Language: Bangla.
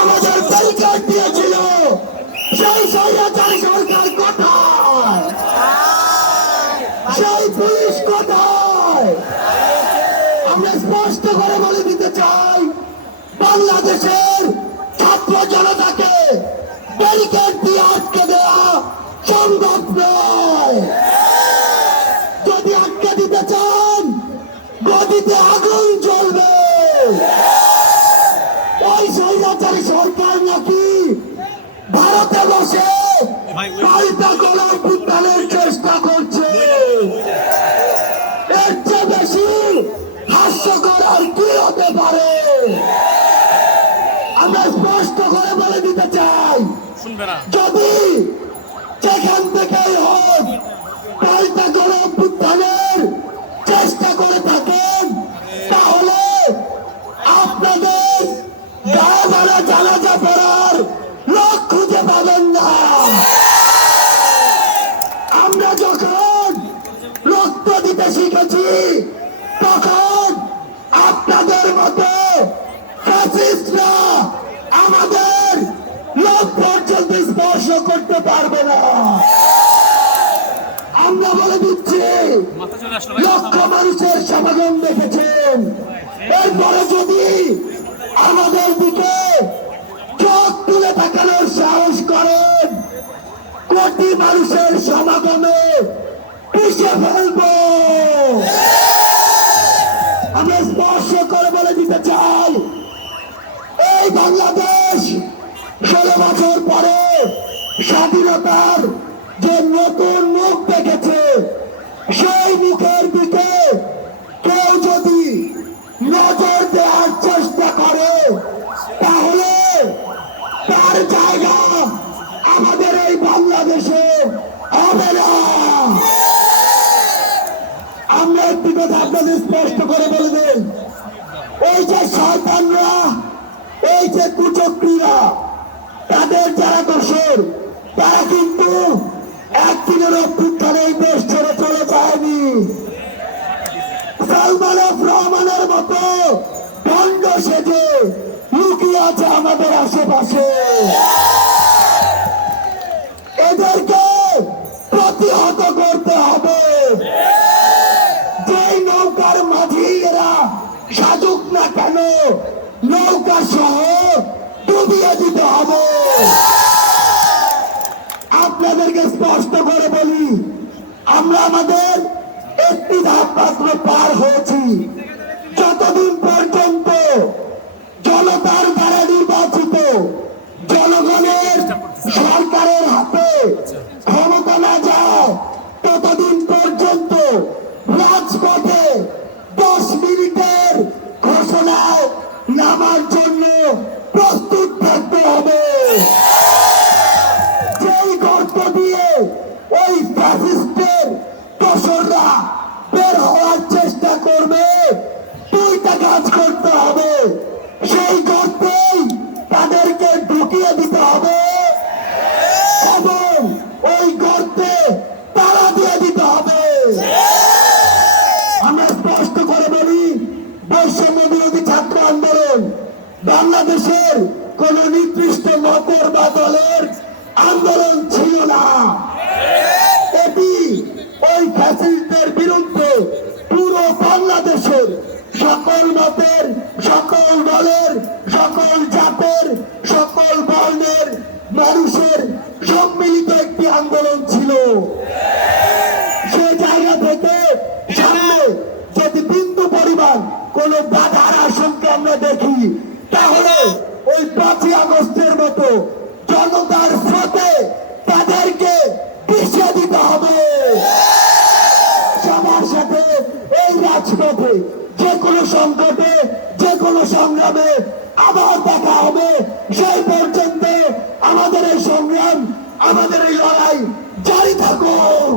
আমাদের ব্যারিকেড দিয়েছিল, সেই স্বৈরাচারী সরকার কোথায়? সেই পুলিশ কোথায়? আমরা স্পষ্ট করে বলে দিতে চাই, বাংলাদেশের ছাত্র জনতাকে ব্যারিকেড দিয়ে আটকে দেওয়া সম্ভব নয়। যদি আটকে দিতে চান, গদিতে আগুন জ্বলবে। ওই স্বৈরাচারী সরকার নাকি ভারতে বসে পাল্টা গণঅভ্যুত্থানের চেষ্টা করছে। এর চেয়ে বেশি হাস্যকর আর কি হতে পারে? আমরা স্পষ্ট করে বলে দিতে চাই, যদি যেখান থেকেই হোক পাল্টা গণঅভ্যুত্থানের চেষ্টা করে থাকেন, তাহলে আপনাদের গায়ে মারা জানাজা পড়ার লোক খুঁজে পাবেন না। আমরা যখন রক্ত দিতে শিখেছি, তখন আপনাদের মতো ফ্যাসিস্টরা আমাদের লোক পর্যন্ত স্পর্শ করতে পারবে না। আমরা বলে দিচ্ছি, লক্ষ মানুষের সমাগম দেখেছেন, এরপরে যদি আমাদের দিকে চোখ তুলে তাকানোর সাহস করেন, কোটি মানুষের সমাগমে পিছিয়ে ফেলব। আমরা স্পর্শ করে বলে দিতে চাই, এই বাংলাদেশ 16 বছর পরে স্বাধীনতার যে নতুন মুখ দেখেছে, সেই মুখের দিকে কেউ যদি নজর দেওয়ার চেষ্টা করে, তাহলে তার জায়গা আমাদের এই বাংলাদেশে হবে না। আমরা একটি কথা আপনাদের স্পষ্ট করে বলে দেই, এই যে শয়তানরা, এই যে কুচক্রীরা, তাদের যারা দোষর, তারা কিন্তু একদিনের অভ্যুত্থানে এই দেশ ছেড়ে চলে যায়নি। সালমান এফ রহমানের মতো ভণ্ড সেজে লুকিয়ে আছে আমাদের আশেপাশে। এদেরকে প্রতিহত করতে হবে। যেই নৌকার মাঝি এরা সাজুক না কেন, নৌকা সহ ডুবিয়ে দিতে হবে। আপনাদেরকে স্পষ্ট করে বলি, আমরা আমাদের একটি ধাপ মাত্র পার হয়েছি। যতদিন পর্যন্ত জনতার দ্বারা নির্বাচিত জনগণের সরকারের হাতে ক্ষমতা না যায়, ততদিন পর্যন্ত রাজপথে 10 মিনিটের ঘোষণায় নামার জন্য প্রস্তুত থাকতে হবে। যেই গর্ত দিয়ে ওই ফ্যাসিস্টের দোসররা বের হওয়ার চেষ্টা করবে, দুইটা কাজ করতে হবে। সেই গর্তেই তাদেরকে ঢুকিয়ে দিতে হবে এবং ওই গর্তে তালা দিয়ে দিতে হবে। আমরা স্পষ্ট করে বলি, বৈষম্য বিরোধী ছাত্র আন্দোলন বাংলাদেশের কোন নির্দিষ্ট মতের বা দলের আন্দোলন ছিল না। এটি ওই ফ্যাসিস্টদের বিরুদ্ধে পুরো বাংলাদেশের সকল মতের, সকল দলের, সকল জাতের, সকল বর্ণের মানুষের সম্মিলিত একটি আন্দোলন ছিল। সে জায়গা থেকে সামনে যদি বিন্দু পরিমাণ কোন বাধার আশঙ্কা আমরা দেখি, তাহলে ওই 5ই আগস্টের মতো জনতার স্রোতে তাদেরকে পিছিয়ে দিতে হবে। সবার সাথে এই রাজপথে যে কোনো সংকটে, যে কোনো সংগ্রামে আবার দেখা হবে। সেই পর্যন্ত আমাদের এই সংগ্রাম, আমাদের এই লড়াই জারি থাকুক।